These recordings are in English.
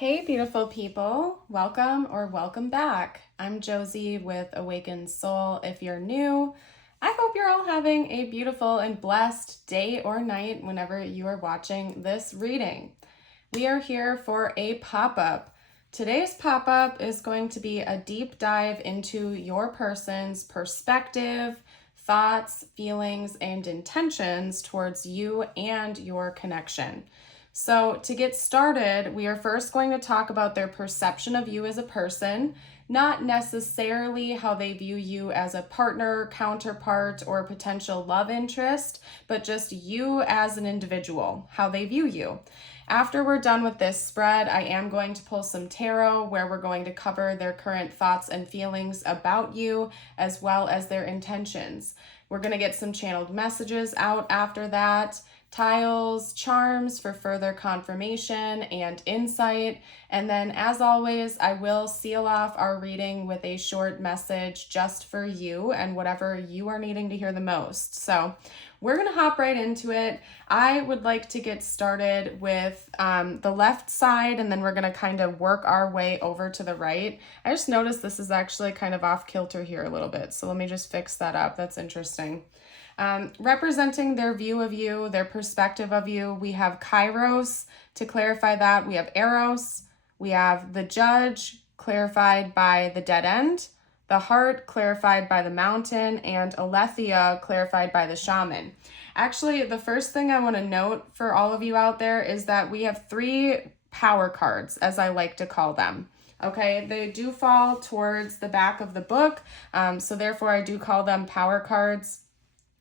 Hey, beautiful people. Welcome or welcome back. I'm Josie with Awakened Soul. If you're new, I hope you're all having a beautiful and blessed day or night whenever you are watching this reading. We are here for a pop-up. Today's pop-up is going to be a deep dive into your person's perspective, thoughts, feelings, and intentions towards you and your connection. So to get started, we are first going to talk about their perception of you as a person, not necessarily how they view you as a partner, counterpart, or potential love interest, but just you as an individual, how they view you. After we're done with this spread, I am going to pull some tarot where we're going to cover their current thoughts and feelings about you, as well as their intentions. We're going to get some channeled messages out after that, tiles, charms for further confirmation and insight. And then, as always, I will seal off our reading with a short message just for you and whatever you are needing to hear the most. So we're going to hop right into it. I would like to get started with the left side, and then we're going to kind of work our way over to the right. I just noticed this is actually kind of off kilter here a little bit, so let me just fix that up. That's interesting. Representing their view of you, their perspective of you, we have Kairos. To clarify that, we have Eros, we have the Judge, clarified by the dead end, the Heart, clarified by the Mountain, and Aletheia, clarified by the Shaman. Actually, the first thing I want to note for all of you out there is that we have 3 power cards, as I like to call them. Okay, they do fall towards the back of the book, so therefore I do call them power cards.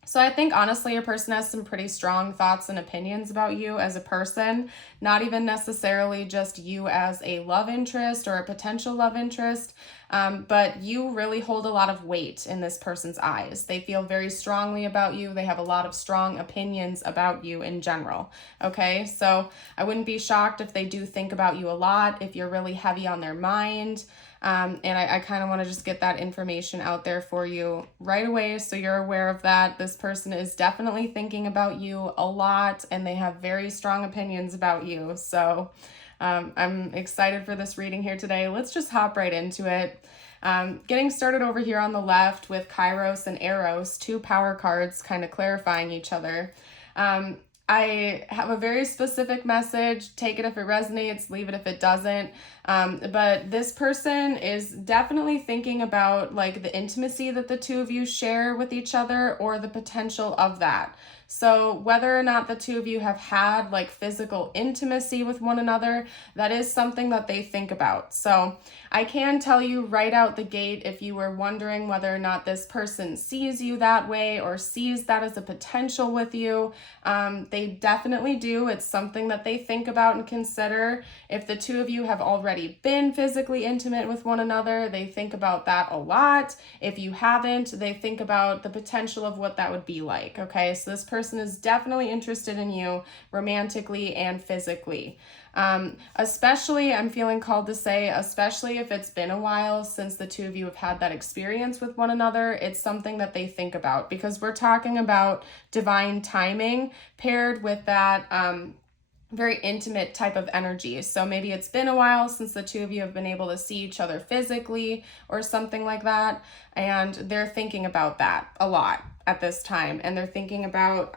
So I think honestly your person has some pretty strong thoughts and opinions about you as a person, not even necessarily just you as a love interest or a potential love interest, but you really hold a lot of weight in this person's eyes. They feel very strongly about you. They have a lot of strong opinions about you in general. Okay, so I wouldn't be shocked if they do think about you a lot, if you're really heavy on their mind. And I kind of want to just get that information out there for you right away so you're aware of that. This person is definitely thinking about you a lot and they have very strong opinions about you. So I'm excited for this reading here today. Let's just hop right into it. Getting started over here on the left with Kairos and Eros, 2 power cards kind of clarifying each other. I have a very specific message. Take it if it resonates, leave it if it doesn't. But this person is definitely thinking about like the intimacy that the 2 of you share with each other or the potential of that. So whether or not the 2 of you have had like physical intimacy with one another, that is something that they think about. So I can tell you right out the gate, if you were wondering whether or not this person sees you that way or sees that as a potential with you, they definitely do. It's something that they think about and consider. If the 2 of you have already been physically intimate with one another, they think about that a lot. If you haven't, they think about the potential of what that would be like. Okay, so this person is definitely interested in you romantically and physically. Especially, I'm feeling called to say, especially if it's been a while since the 2 of you have had that experience with one another, it's something that they think about because we're talking about divine timing paired with that very intimate type of energy. So maybe it's been a while since the 2 of you have been able to see each other physically or something like that, and they're thinking about that a lot at this time, and they're thinking about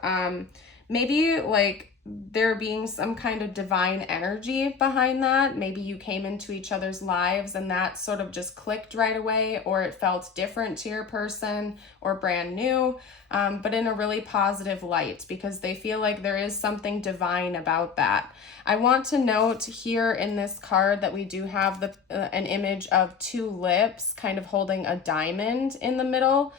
maybe like there being some kind of divine energy behind that. Maybe you came into each other's lives and that sort of just clicked right away, or it felt different to your person or brand new, but in a really positive light because they feel like there is something divine about that. I want to note here in this card that we do have an image of 2 lips kind of holding a diamond in the middle.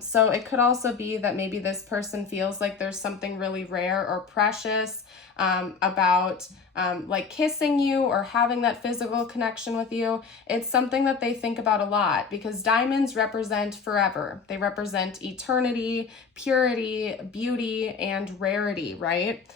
So it could also be that maybe this person feels like there's something really rare or precious about like kissing you or having that physical connection with you. It's something that they think about a lot because diamonds represent forever. They represent eternity, purity, beauty, and rarity, right?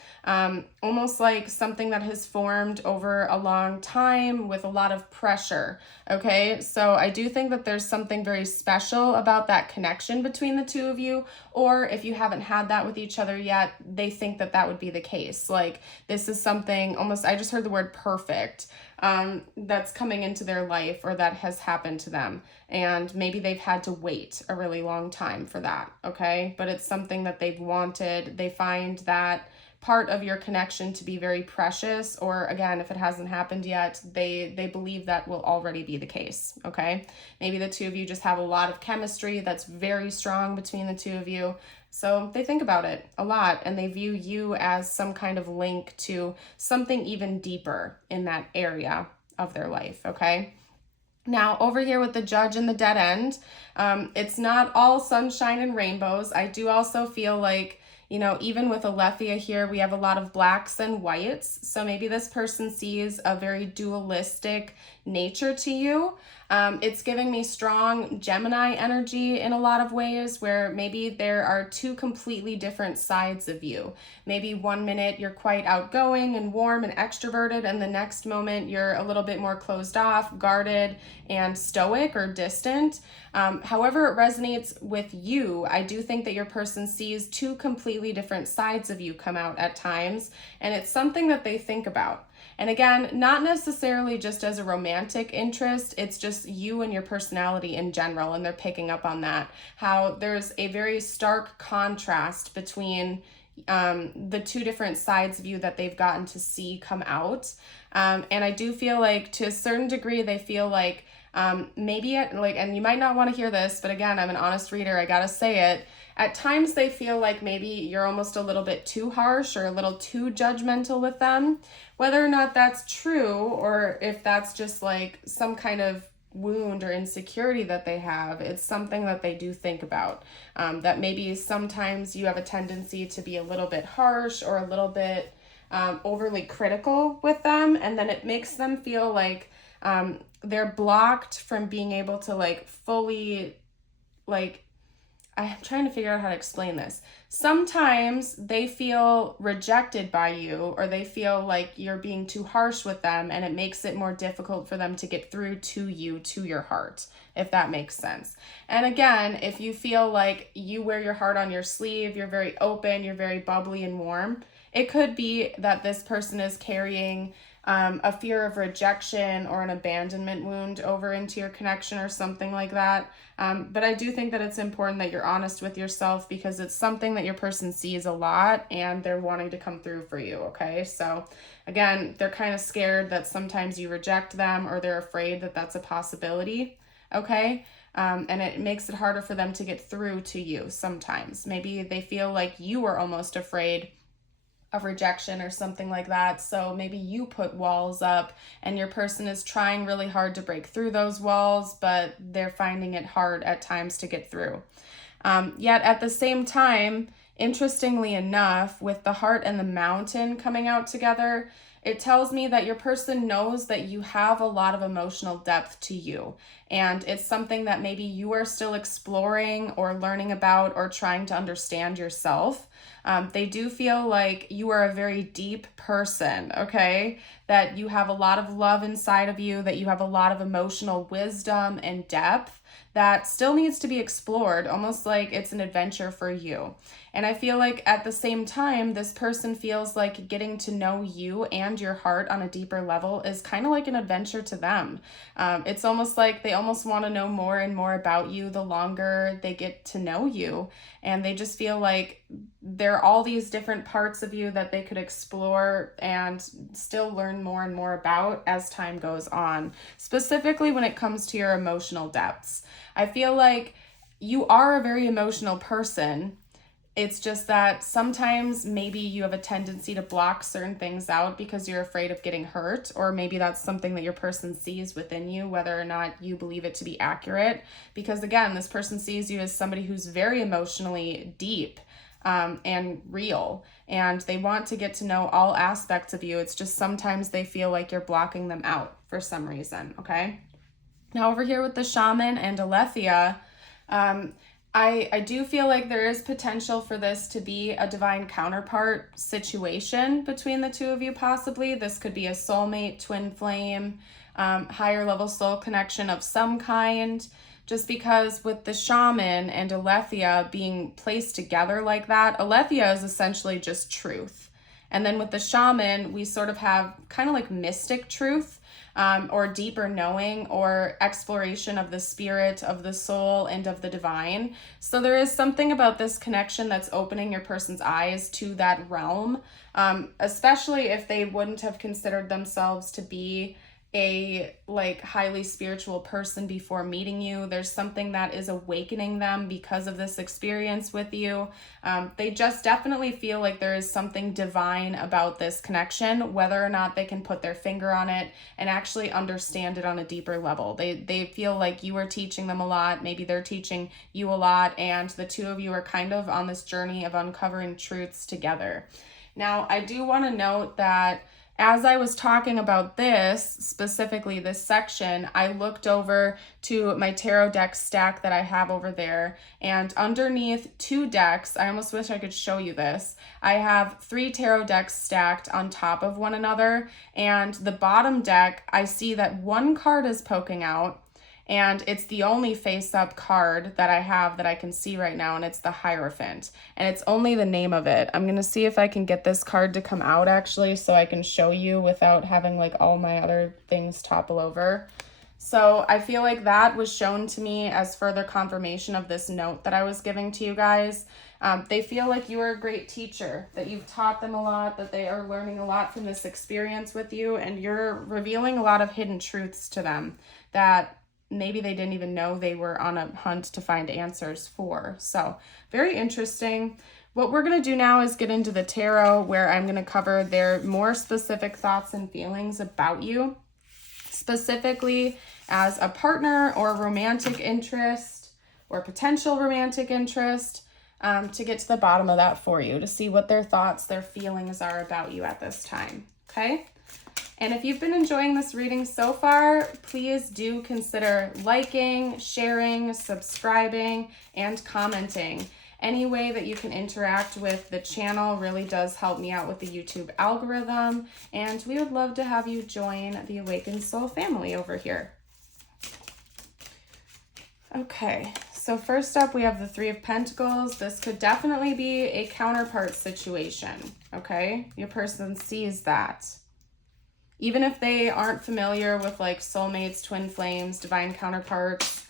almost like something that has formed over a long time with a lot of pressure. Okay, so I do think that there's something very special about that connection between the two of you, or if you haven't had that with each other yet, they think that that would be the case. Like, this is something almost, I just heard the word perfect, that's coming into their life or that has happened to them. And maybe they've had to wait a really long time for that, okay? But it's something that they've wanted. They find that part of your connection to be very precious, or again, if it hasn't happened yet, they believe that will already be the case, okay? Maybe the two of you just have a lot of chemistry that's very strong between the two of you. So they think about it a lot, and they view you as some kind of link to something even deeper in that area of their life, okay? Now, over here with the Judge and the Dead End, it's not all sunshine and rainbows. I do also feel like, you know, even with Aletheia here, we have a lot of blacks and whites. So maybe this person sees a very dualistic nature to you. It's giving me strong Gemini energy in a lot of ways, where maybe there are two completely different sides of you. Maybe one minute you're quite outgoing and warm and extroverted, and the next moment you're a little bit more closed off, guarded, and stoic or distant. However it resonates with you, I do think that your person sees two completely different sides of you come out at times, and it's something that they think about. And again, not necessarily just as a romantic interest, it's just you and your personality in general, and they're picking up on that. How there's a very stark contrast between the two different sides of you that they've gotten to see come out. And I do feel like to a certain degree, they feel like maybe and you might not want to hear this, but again, I'm an honest reader, I gotta say it. At times they feel like maybe you're almost a little bit too harsh or a little too judgmental with them. Whether or not that's true, or if that's just like some kind of wound or insecurity that they have, it's something that they do think about. That maybe sometimes you have a tendency to be a little bit harsh or a little bit overly critical with them, and then it makes them feel like they're blocked from being able to like fully, like, I'm trying to figure out how to explain this. Sometimes they feel rejected by you, or they feel like you're being too harsh with them, and it makes it more difficult for them to get through to you, to your heart, if that makes sense. And again, if you feel like you wear your heart on your sleeve, you're very open, you're very bubbly and warm, it could be that this person is carrying a fear of rejection or an abandonment wound over into your connection or something like that. But I do think that it's important that you're honest with yourself, because it's something that your person sees a lot and they're wanting to come through for you, okay? So again, they're kind of scared that sometimes you reject them, or they're afraid that that's a possibility, okay? And it makes it harder for them to get through to you sometimes. Maybe they feel like you are almost afraid of rejection or something like that. So maybe you put walls up and your person is trying really hard to break through those walls, but they're finding it hard at times to get through. Yet at the same time, interestingly enough, with the heart and the mountain coming out together, it tells me that your person knows that you have a lot of emotional depth to you, and it's something that maybe you are still exploring or learning about or trying to understand yourself. They do feel like you are a very deep person, okay? That you have a lot of love inside of you, that you have a lot of emotional wisdom and depth that still needs to be explored, almost like it's an adventure for you. And I feel like at the same time, this person feels like getting to know you and your heart on a deeper level is kind of like an adventure to them. It's almost like they almost want to know more and more about you the longer they get to know you. And they just feel like there are all these different parts of you that they could explore and still learn more and more about as time goes on, specifically when it comes to your emotional depths. I feel like you are a very emotional person. It's just that sometimes maybe you have a tendency to block certain things out because you're afraid of getting hurt, or maybe that's something that your person sees within you, whether or not you believe it to be accurate. Because again, this person sees you as somebody who's very emotionally deep and real, and they want to get to know all aspects of you. It's just sometimes they feel like you're blocking them out for some reason, okay? Now over here with the Shaman and Aletheia, I do feel like there is potential for this to be a divine counterpart situation between the two of you, possibly. This could be a soulmate, twin flame, higher level soul connection of some kind. Just because with the shaman and Aletheia being placed together like that, Aletheia is essentially just truth. And then with the shaman, we sort of have kind of like mystic truth. Or deeper knowing or exploration of the spirit, of the soul, and of the divine. So there is something about this connection that's opening your person's eyes to that realm, especially if they wouldn't have considered themselves to be a like highly spiritual person before meeting you. There's something that is awakening them because of this experience with you. They just definitely feel like there is something divine about this connection, whether or not they can put their finger on it and actually understand it on a deeper level. They feel like you are teaching them a lot, maybe they're teaching you a lot, and the two of you are kind of on this journey of uncovering truths together. Now, I do want to note that as I was talking about this, specifically this section, I looked over to my tarot deck stack that I have over there, and underneath 2 decks, I almost wish I could show you this, I have 3 tarot decks stacked on top of one another, and the bottom deck, I see that 1 card is poking out, and it's the only face-up card that I have that I can see right now, and it's the Hierophant. And it's only the name of it. I'm going to see if I can get this card to come out, actually, so I can show you without having, like, all my other things topple over. So I feel like that was shown to me as further confirmation of this note that I was giving to you guys. They feel like you are a great teacher, that you've taught them a lot, that they are learning a lot from this experience with you, and you're revealing a lot of hidden truths to them that maybe they didn't even know they were on a hunt to find answers for. So very interesting. What we're going to do now is get into the tarot, where I'm going to cover their more specific thoughts and feelings about you, specifically as a partner or romantic interest or potential romantic interest, to get to the bottom of that for you, to see what their thoughts, their feelings are about you at this time. Okay? And if you've been enjoying this reading so far, please do consider liking, sharing, subscribing, and commenting. Any way that you can interact with the channel really does help me out with the YouTube algorithm, and we would love to have you join the Awakened Soul family over here. Okay, so first up we have the 3 of Pentacles. This could definitely be a counterpart situation, okay? Your person sees that. Even if they aren't familiar with like soulmates, twin flames, divine counterparts,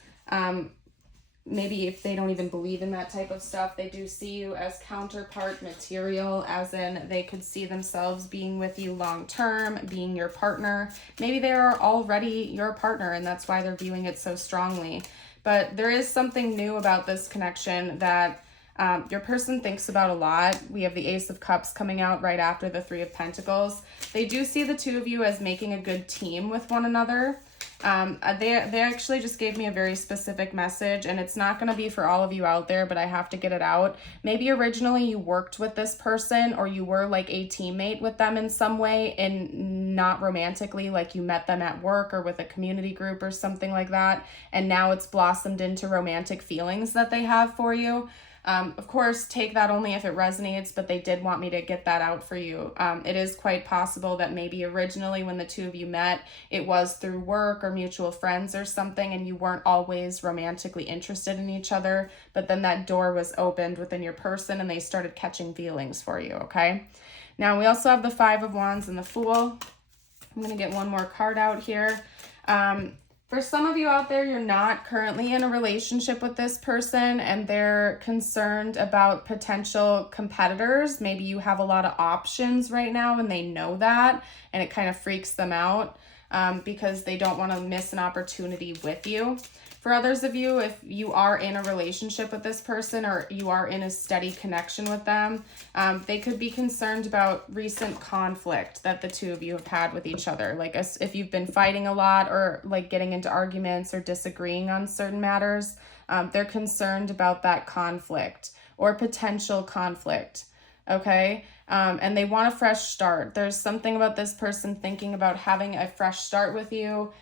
maybe if they don't even believe in that type of stuff, they do see you as counterpart material, as in they could see themselves being with you long term, being your partner. Maybe they are already your partner and that's why they're viewing it so strongly. But there is something new about this connection that your person thinks about a lot. We have the Ace of Cups coming out right after the 3 of Pentacles. They do see the two of you as making a good team with one another. They actually just gave me a very specific message, and it's not going to be for all of you out there, but I have to get it out. Maybe originally you worked with this person, or you were like a teammate with them in some way, and not romantically, like you met them at work or with a community group or something like that, and now it's blossomed into romantic feelings that they have for you. Of course, take that only if it resonates, but they did want me to get that out for you. It is quite possible that maybe originally when the two of you met, it was through work or mutual friends or something, and you weren't always romantically interested in each other, but then that door was opened within your person and they started catching feelings for you, okay? Now, we also have the 5 of Wands and the Fool. I'm going to get one more card out here. For some of you out there, you're not currently in a relationship with this person and they're concerned about potential competitors. Maybe you have a lot of options right now and they know that, and it kind of freaks them out because they don't want to miss an opportunity with you. For others of you, if you are in a relationship with this person or you are in a steady connection with them, they could be concerned about recent conflict that the two of you have had with each other. Like if you've been fighting a lot or like getting into arguments or disagreeing on certain matters, they're concerned about that conflict or potential conflict. Okay. And they want a fresh start. There's something about this person thinking about having a fresh start with you,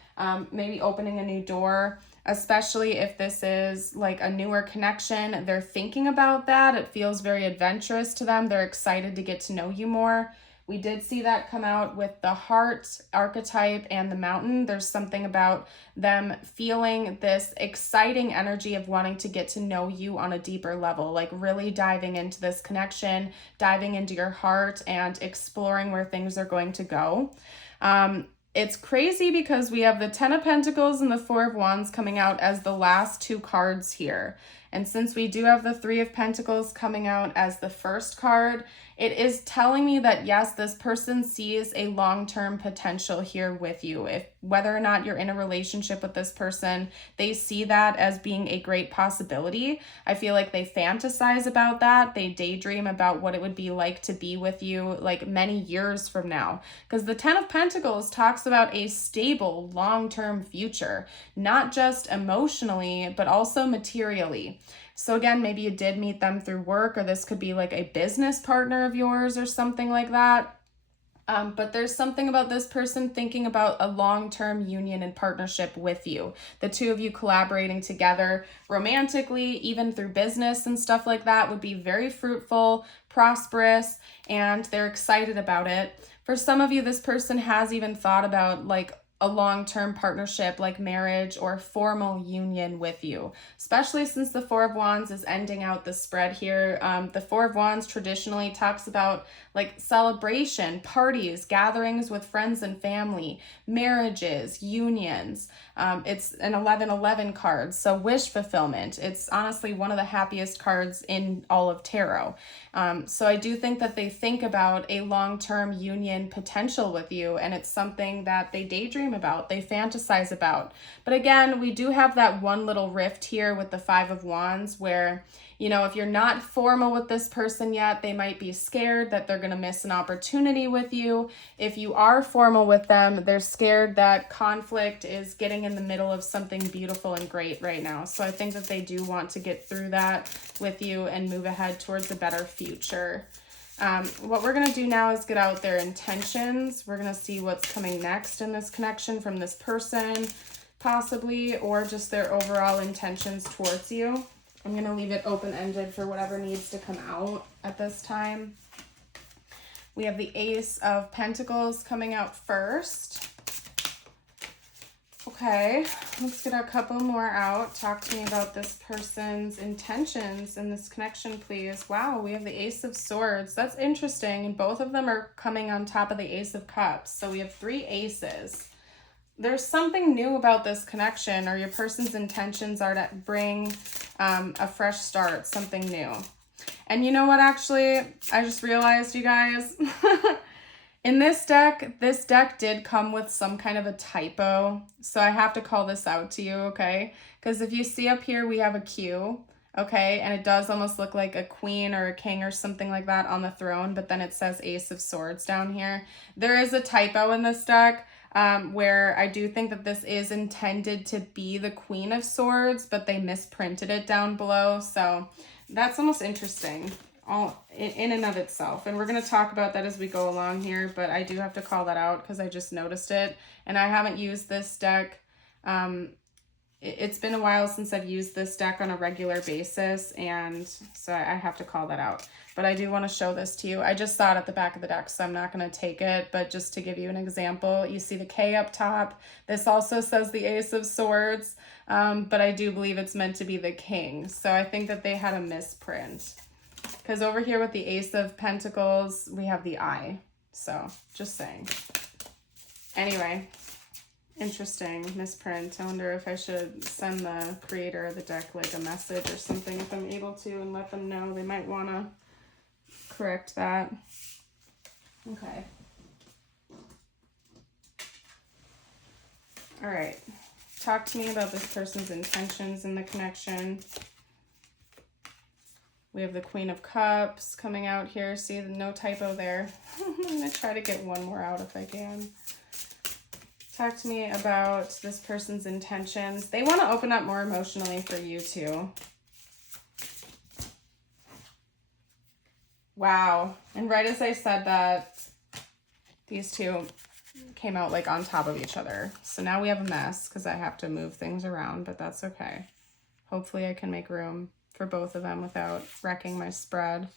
maybe opening a new door. especially if this is like a newer connection. They're thinking about that. It feels very adventurous to them. They're excited to get to know you more. We did see that come out with the heart archetype and the mountain. There's something about them feeling this exciting energy of wanting to get to know you on a deeper level, like really diving into this connection, diving into your heart and exploring where things are going to go. It's crazy because we have the 10 of Pentacles and the 4 of Wands coming out as the last 2 cards here. And since we do have the 3 of Pentacles coming out as the first card, it is telling me that yes, this person sees a long-term potential here with you. If whether or not you're in a relationship with this person, they see that as being a great possibility. I feel like they fantasize about that. They daydream about what it would be like to be with you like many years from now. Because the 10 of Pentacles talks about a stable, long-term future, not just emotionally, but also materially. So again, maybe you did meet them through work, or this could be like a business partner of yours or something like that. But there's something about this person thinking about a long-term union and partnership with you. The two of you collaborating together romantically, even through business and stuff like that, would be very fruitful, prosperous, and they're excited about it. For some of you, this person has even thought about like a long-term partnership like marriage or formal union with you, especially since the 4 of Wands is ending out the spread here. The 4 of Wands traditionally talks about like celebration, parties, gatherings with friends and family, marriages, unions. It's an 11-11 card, so wish fulfillment. It's honestly one of the happiest cards in all of tarot. So I do think that they think about a long-term union potential with you, and it's something that they daydream about, they fantasize about. But again, we do have that one little rift here with the 5 of Wands where, you know, if you're not formal with this person yet, they might be scared that they're going to miss an opportunity with you. If you are formal with them, they're scared that conflict is getting in the middle of something beautiful and great right now. So I think that they do want to get through that with you and move ahead towards a better future. What we're going to do now is get out their intentions. We're going to see what's coming next in this connection from this person, possibly, or just their overall intentions towards you. I'm going to leave it open-ended for whatever needs to come out at this time. We have the Ace of Pentacles coming out first. Okay, let's get a couple more out. Talk to me about this person's intentions in this connection, please. Wow, we have the Ace of Swords. That's interesting. And both of them are coming on top of the Ace of Cups. So we have 3 aces. There's something new about this connection, or your person's intentions are to bring a fresh start, something new. And you know what, actually, I just realized, you guys, in this deck did come with some kind of a typo. So I have to call this out to you, okay? Because if you see up here, we have a Q, okay? And it does almost look like a queen or a king or something like that on the throne, but then it says Ace of Swords down here. There is a typo in this deck. Where I do think that this is intended to be the Queen of Swords, but they misprinted it down below. So that's almost interesting all in and of itself. And we're going to talk about that as we go along here, but I do have to call that out because I just noticed it. And I haven't used this deck. It's been a while since I've used this deck on a regular basis, and so I have to call that out. But I do want to show this to you. I just saw it at the back of the deck, so I'm not going to take it, but just to give you an example, you see the K up top. This also says the Ace of Swords, but I do believe it's meant to be the King. So I think that they had a misprint. Because over here with the Ace of Pentacles, we have the I. So just saying. Anyway. Interesting misprint. I wonder if I should send the creator of the deck like a message or something if I'm able to, and let them know. They might want to correct that. Okay. All right. Talk to me about this person's intentions in the connection. We have the Queen of Cups coming out here. See, no typo there. I'm going to try to get one more out if I can. Talk to me about this person's intentions. They want to open up more emotionally for you too. Wow. And right as I said that, these two came out like on top of each other. So now we have a mess because I have to move things around, but that's okay. Hopefully I can make room for both of them without wrecking my spread.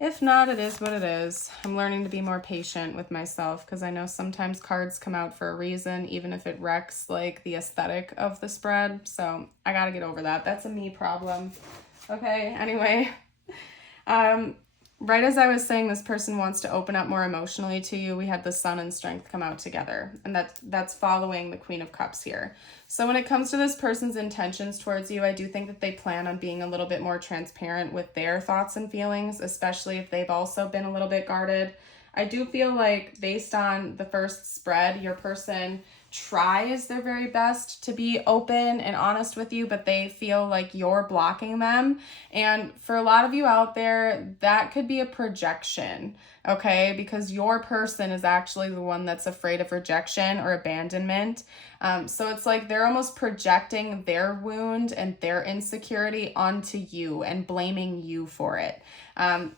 If not, it is what it is. I'm learning to be more patient with myself because I know sometimes cards come out for a reason, even if it wrecks like the aesthetic of the spread. So I gotta get over that. That's a me problem. Okay, anyway. Right as I was saying, this person wants to open up more emotionally to you. We had the Sun and Strength come out together, and that's following the Queen of Cups here. So when it comes to this person's intentions towards you, I do think that they plan on being a little bit more transparent with their thoughts and feelings, especially if they've also been a little bit guarded. I do feel like based on the first spread, your person tries their very best to be open and honest with you, but they feel like you're blocking them. And for a lot of you out there, that could be a projection, okay? Because your person is actually the one that's afraid of rejection or abandonment. So it's like they're almost projecting their wound and their insecurity onto you and blaming you for it.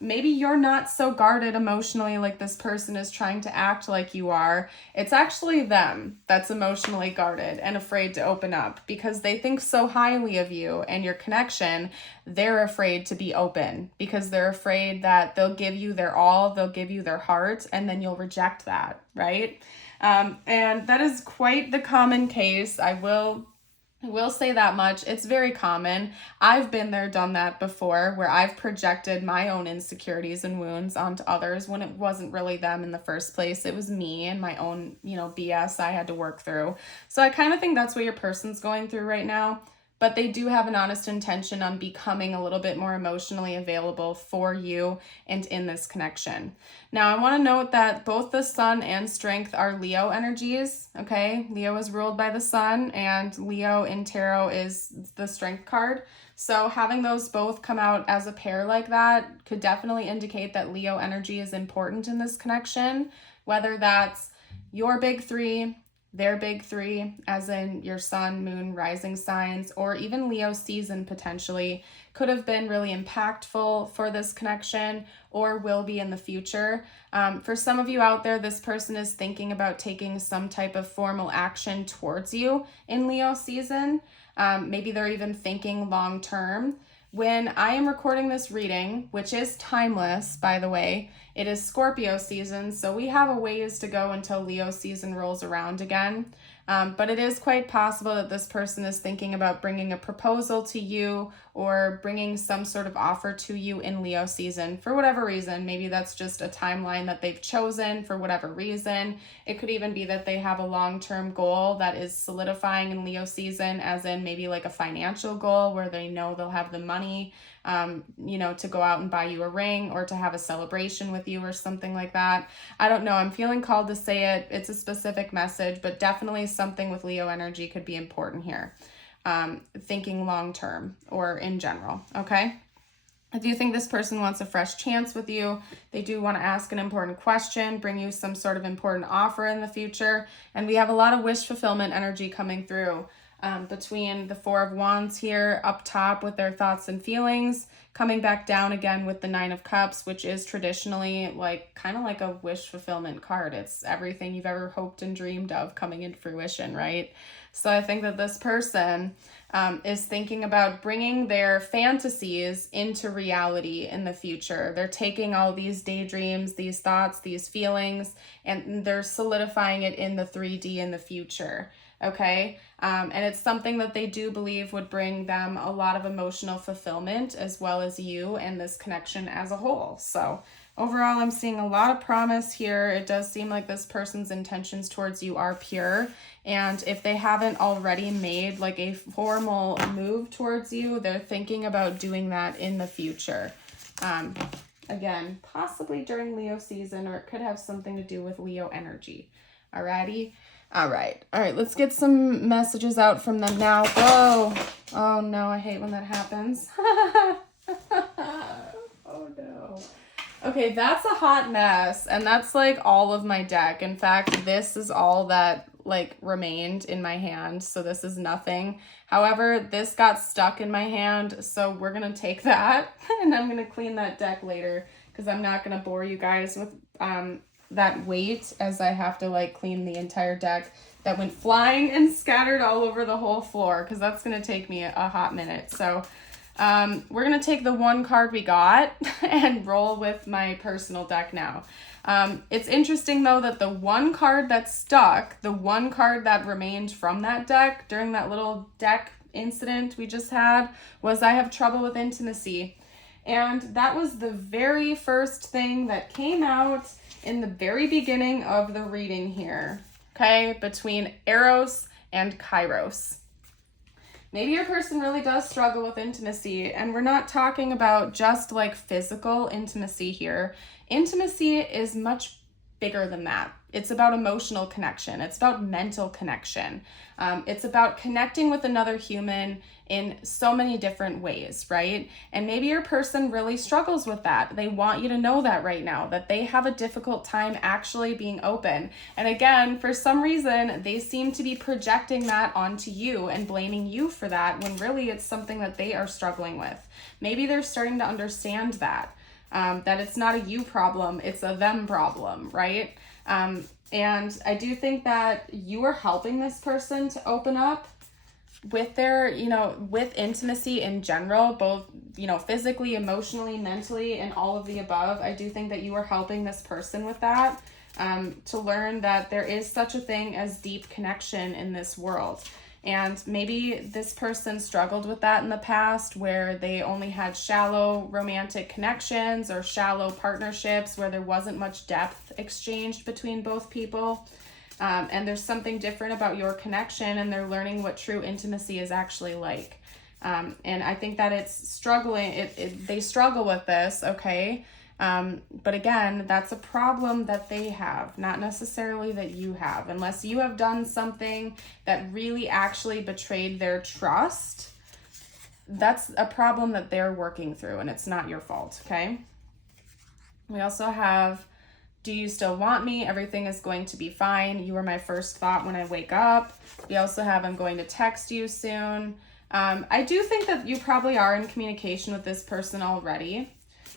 Maybe you're not so guarded emotionally like this person is trying to act like you are. It's actually them that's emotionally guarded and afraid to open up because they think so highly of you and your connection. They're afraid to be open because they're afraid that they'll give you their all, they'll give you their heart, and then you'll reject that, right? And that is quite the common case. I will say that much. It's very common. I've been there, done that before, where I've projected my own insecurities and wounds onto others when it wasn't really them in the first place. It was me and my own, BS I had to work through. So I kind of think that's what your person's going through right now. But they do have an honest intention on becoming a little bit more emotionally available for you and in this connection. Now, I want to note that both the Sun and Strength are Leo energies, okay? Leo is ruled by the Sun, and Leo in tarot is the Strength card. So having those both come out as a pair like that could definitely indicate that Leo energy is important in this connection, whether that's your big three, their big three, as in your sun, moon, rising signs, or even Leo season potentially, could have been really impactful for this connection or will be in the future. For some of you out there, this person is thinking about taking some type of formal action towards you in Leo season. Maybe they're even thinking long term. When I am recording this reading, which is timeless, by the way, it is Scorpio season, so we have a ways to go until Leo season rolls around again. But it is quite possible that this person is thinking about bringing a proposal to you or bringing some sort of offer to you in Leo season for whatever reason. Maybe that's just a timeline that they've chosen for whatever reason. It could even be that they have a long-term goal that is solidifying in Leo season, as in maybe like a financial goal where they know they'll have the money, to go out and buy you a ring or to have a celebration with you or something like that. I don't know. I'm feeling called to say it. It's a specific message, but definitely something with Leo energy could be important here. Thinking long term or in general. Okay. If you think this person wants a fresh chance with you, they do want to ask an important question, bring you some sort of important offer in the future. And we have a lot of wish fulfillment energy coming through. Between the Four of Wands here up top with their thoughts and feelings, coming back down again with the Nine of Cups, which is traditionally kind of like a wish fulfillment card. It's everything you've ever hoped and dreamed of coming into fruition, right? So I think that this person is thinking about bringing their fantasies into reality in the future. They're taking all these daydreams, these thoughts, these feelings, and they're solidifying it in the 3D in the future. Okay. And it's something that they do believe would bring them a lot of emotional fulfillment, as well as you and this connection as a whole. So overall, I'm seeing a lot of promise here. It does seem like this person's intentions towards you are pure. And if they haven't already made like a formal move towards you, they're thinking about doing that in the future. Again, possibly during Leo season, or it could have something to do with Leo energy. Alrighty. All right, let's get some messages out from them now. Whoa. Oh no, I hate when that happens. Oh no. Okay, that's a hot mess, and that's like all of my deck. In fact, this is all that remained in my hand, so this is nothing. However, this got stuck in my hand, so we're gonna take that, and I'm gonna clean that deck later, because I'm not gonna bore you guys with that weight as I have to like clean the entire deck that went flying and scattered all over the whole floor, because that's going to take me a hot minute. So we're going to take the one card we got and roll with my personal deck now. It's interesting though that the one card that stuck, the one card that remained from that deck during that little deck incident we just had, was I have trouble with intimacy. And that was the very first thing that came out in the very beginning of the reading here, okay, between Eros and Kairos. Maybe your person really does struggle with intimacy, and we're not talking about just like physical intimacy here. Intimacy is much bigger than that. It's about emotional connection. It's about mental connection. It's about connecting with another human in so many different ways, right? And maybe your person really struggles with that. They want you to know that right now, that they have a difficult time actually being open. And again, for some reason, they seem to be projecting that onto you and blaming you for that, when really it's something that they are struggling with. Maybe they're starting to understand that it's not a you problem, it's a them problem, right? And I do think that you are helping this person to open up with their, with intimacy in general, both, physically, emotionally, mentally, and all of the above. I do think that you are helping this person with that, to learn that there is such a thing as deep connection in this world. And maybe this person struggled with that in the past, where they only had shallow romantic connections or shallow partnerships where there wasn't much depth exchanged between both people. And there's something different about your connection, and they're learning what true intimacy is actually like. And I think that it's struggling. They struggle with this, okay? But again, that's a problem that they have, not necessarily that you have. Unless you have done something that really actually betrayed their trust, that's a problem that they're working through, and it's not your fault, okay? We also have, do you still want me? Everything is going to be fine. You are my first thought when I wake up. We also have, I'm going to text you soon. I do think that you probably are in communication with this person already.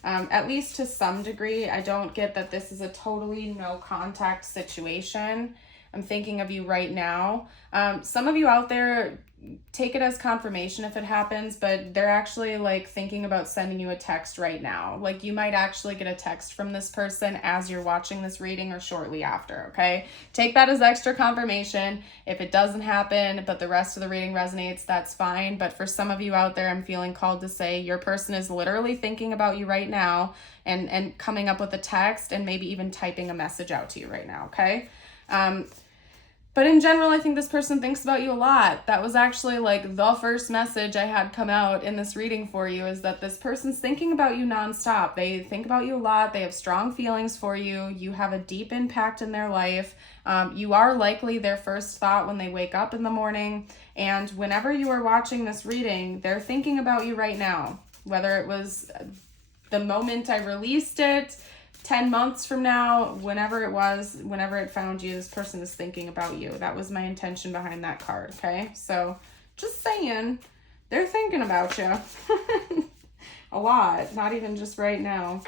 At least to some degree. I don't get that this is a totally no contact situation. I'm thinking of you right now. Some of you out there take it as confirmation if it happens, but they're actually like thinking about sending you a text right now. Like you might actually get a text from this person as you're watching this reading or shortly after, okay? Take that as extra confirmation. If it doesn't happen, but the rest of the reading resonates, that's fine. But for some of you out there, I'm feeling called to say your person is literally thinking about you right now and coming up with a text and maybe even typing a message out to you right now, okay? But in general, I think this person thinks about you a lot. That was actually like the first message I had come out in this reading for you, is that this person's thinking about you nonstop. They think about you a lot. They have strong feelings for you. You have a deep impact in their life. You are likely their first thought when they wake up in the morning. And whenever you are watching this reading, they're thinking about you right now. Whether it was the moment I released it, 10 months from now, whenever it was, whenever it found you, this person is thinking about you. That was my intention behind that card, okay? So just saying, they're thinking about you a lot, not even just right now.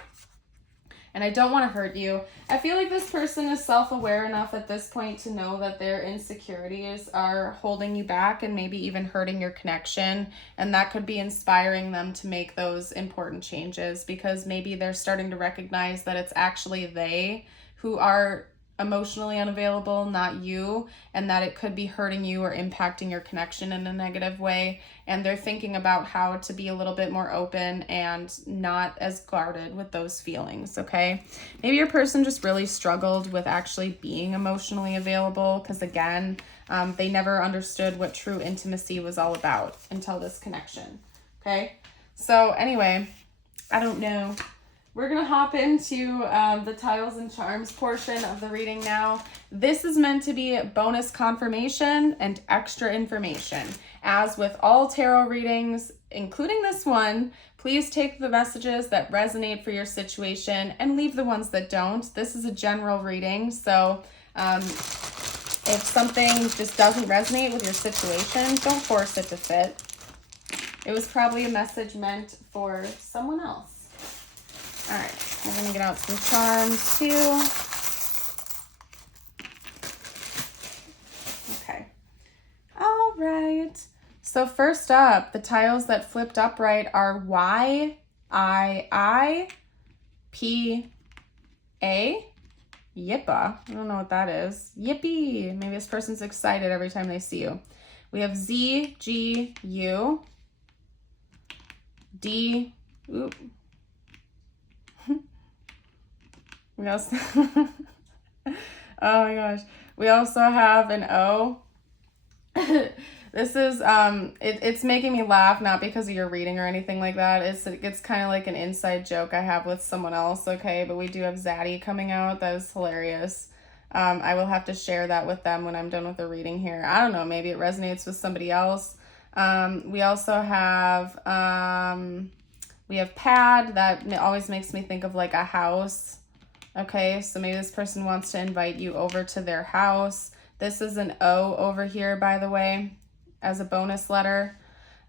And I don't want to hurt you. I feel like this person is self-aware enough at this point to know that their insecurities are holding you back and maybe even hurting your connection. And that could be inspiring them to make those important changes, because maybe they're starting to recognize that it's actually they who are emotionally unavailable, not you, and that it could be hurting you or impacting your connection in a negative way. And they're thinking about how to be a little bit more open and not as guarded with those feelings, okay? Maybe your person just really struggled with actually being emotionally available, because again, they never understood what true intimacy was all about until this connection, okay? So anyway, I don't know. We're going to hop into the tiles and charms portion of the reading now. This is meant to be bonus confirmation and extra information. As with all tarot readings, including this one, please take the messages that resonate for your situation and leave the ones that don't. This is a general reading, so if something just doesn't resonate with your situation, don't force it to fit. It was probably a message meant for someone else. All right, we're gonna get out some charms too. So first up, the tiles that flipped upright are Y, I, P, A. Yippa. I don't know what that is. Yippee. Maybe this person's excited every time they see you. We have Z, G, U, D, oop. We also, oh my gosh. We also have an O. This is, it's making me laugh, not because of your reading or anything like that. It's kind of like an inside joke I have with someone else, okay? But we do have Zaddy coming out. That is hilarious. I will have to share that with them when I'm done with the reading here. I don't know, maybe it resonates with somebody else. We also have, we have pad. That always makes me think of like a house. Okay, so maybe this person wants to invite you over to their house. This is an O over here, by the way, as a bonus letter.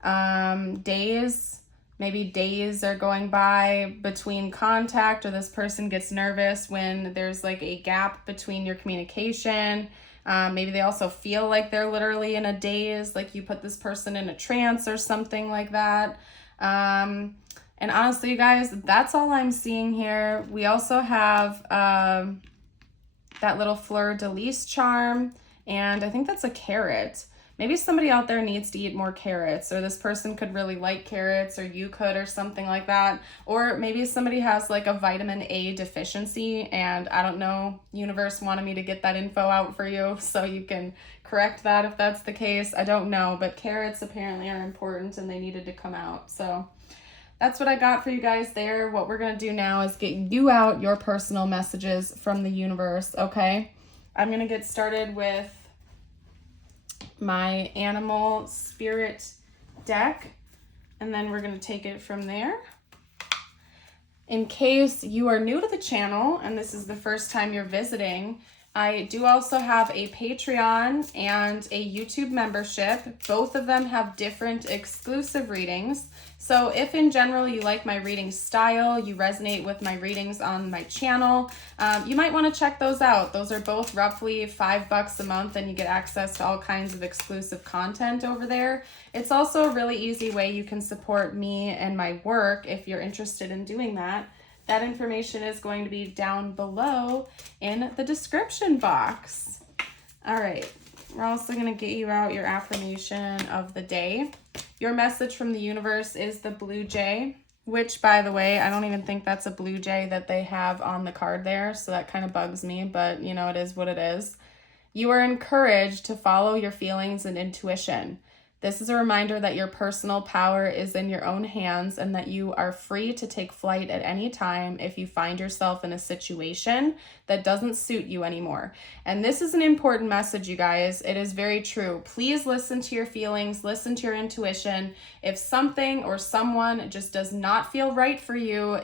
Days, maybe days are going by between contact, or this person gets nervous when there's like a gap between your communication. Maybe they also feel like they're literally in a daze, like you put this person in a trance or something like that. And honestly, you guys, that's all I'm seeing here. We also have that little fleur-de-lis charm, and I think that's a carrot. Maybe somebody out there needs to eat more carrots, or this person could really like carrots, or you could, or something like that. Or maybe somebody has like a vitamin A deficiency, and I don't know, universe wanted me to get that info out for you so you can correct that if that's the case. I don't know, but carrots apparently are important and they needed to come out. So that's what I got for you guys there. What we're going to do now is get you out your personal messages from the universe, okay? I'm going to get started with my animal spirit deck, and then we're going to take it from there. In case you are new to the channel and this is the first time you're visiting, I do also have a Patreon and a YouTube membership. Both of them have different exclusive readings. So if in general you like my reading style, you resonate with my readings on my channel, you might want to check those out. Those are both roughly $5 a month, and you get access to all kinds of exclusive content over there. It's also a really easy way you can support me and my work if you're interested in doing that. That information is going to be down below in the description box. All right, we're also going to get you out your affirmation of the day. Your message from the universe is the blue jay, which, by the way, I don't even think that's a blue jay that they have on the card there, so that kind of bugs me, but you know, it is what it is. You are encouraged to follow your feelings and intuition. This is a reminder that your personal power is in your own hands and that you are free to take flight at any time if you find yourself in a situation that doesn't suit you anymore. And this is an important message, you guys. It is very true. Please listen to your feelings, listen to your intuition. If something or someone just does not feel right for you,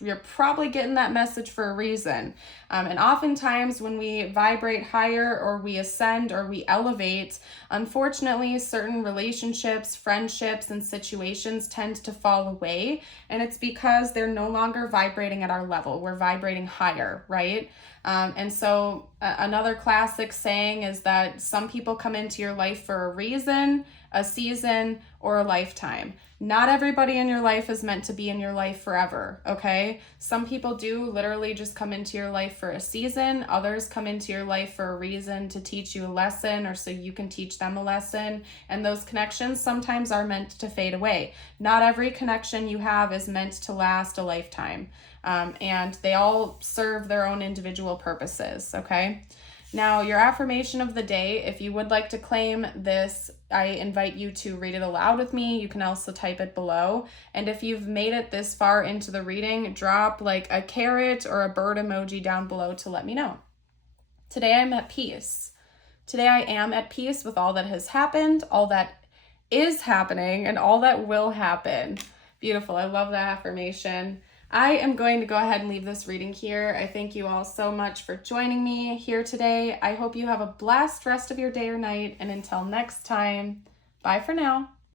you're probably getting that message for a reason. And oftentimes when we vibrate higher or we ascend or we elevate, unfortunately, certain relationships, friendships, and situations tend to fall away. And it's because they're no longer vibrating at our level. We're vibrating higher, right? And so another classic saying is that some people come into your life for a reason, a season, or a lifetime. Not everybody in your life is meant to be in your life forever, okay? Some people do literally just come into your life for a season. Others come into your life for a reason, to teach you a lesson or so you can teach them a lesson. And those connections sometimes are meant to fade away. Not every connection you have is meant to last a lifetime. And they all serve their own individual purposes, okay? Now, your affirmation of the day, if you would like to claim this, I invite you to read it aloud with me. You can also type it below. And if you've made it this far into the reading, drop like a carrot or a bird emoji down below to let me know. Today I'm at peace. Today I am at peace with all that has happened, all that is happening, and all that will happen. Beautiful. I love that affirmation. I am going to go ahead and leave this reading here. I thank you all so much for joining me here today. I hope you have a blessed rest of your day or night. And until next time, bye for now.